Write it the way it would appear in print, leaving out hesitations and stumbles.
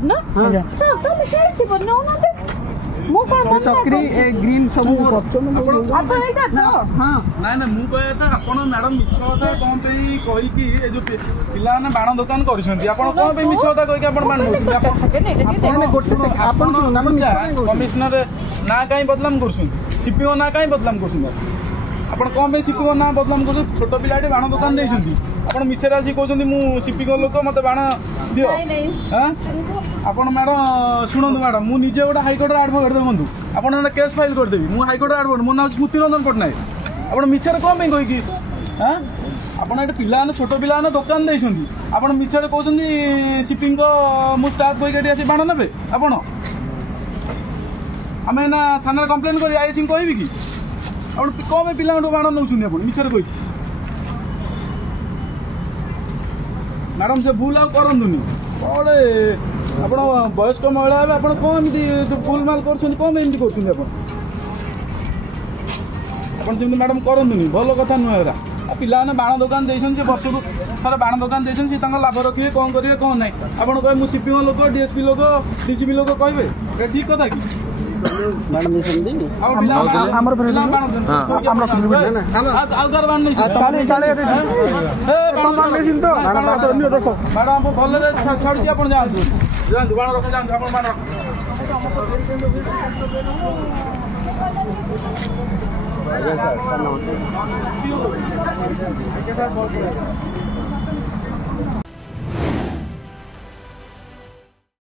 ना तो मिठाई थी बनो ना दे मु पर मन चक्री ए ग्रीन सब आप एटा तो हां ना ना मु कहया था आपण मैडम मिछ कथा कोन पे कहि कि ए जो पिला ने बाण दुकान करछंती आपण कोन पे मिछ कथा कहि कि आपण बाण नउछंती आपण गोटे आपण कमिश्नर ना काई बदलाम करछंती सीपीओ ना काई बदलाम करछंती आपण कोन पे सीपीओ ना बदलाम कर छोट पिलाटी बाण दुकान देछंती आपण मिछरे आसी कहछंती मु सीपीओ लोक मते बाण दियो हां आपण मैडम शुणु मैडम मु निजे गोटे हाईकोर्ट एडवोकेट देखु आपड़ केस फाइल करदेवी मु हाईकोर्ट एडवोकेट मो नाम स्मृति रंजन पट्टनायक आप मिछर कौन कहीकि हाँ आपड़ पिला छोट पिला दुकान देती आप मिछर कहते सीपिंग मु स्टाफ कहीकि आसी बाण ने आपण आम ना थाना कंप्लेन कर आईसी कहबी कि आप कौन पिला बाण नौ मिछर कही मैडम से भूल आंतुनि कौड़े आप वयस्क महिला आप कौन भूल माल कर मैडम करनी भल कथा नुह पिला बाण दुकान देते वर्ष को थोड़ा बाण दुकान देते लाभ रखिए कौन करेंगे कौन ना आप कहे सीपीओ लोक डीएसपी लोक डीसीपी लोक कहे ठीक कथा कि मैडम भल छाड़ी आप जातु बाण रख जातु बाण रख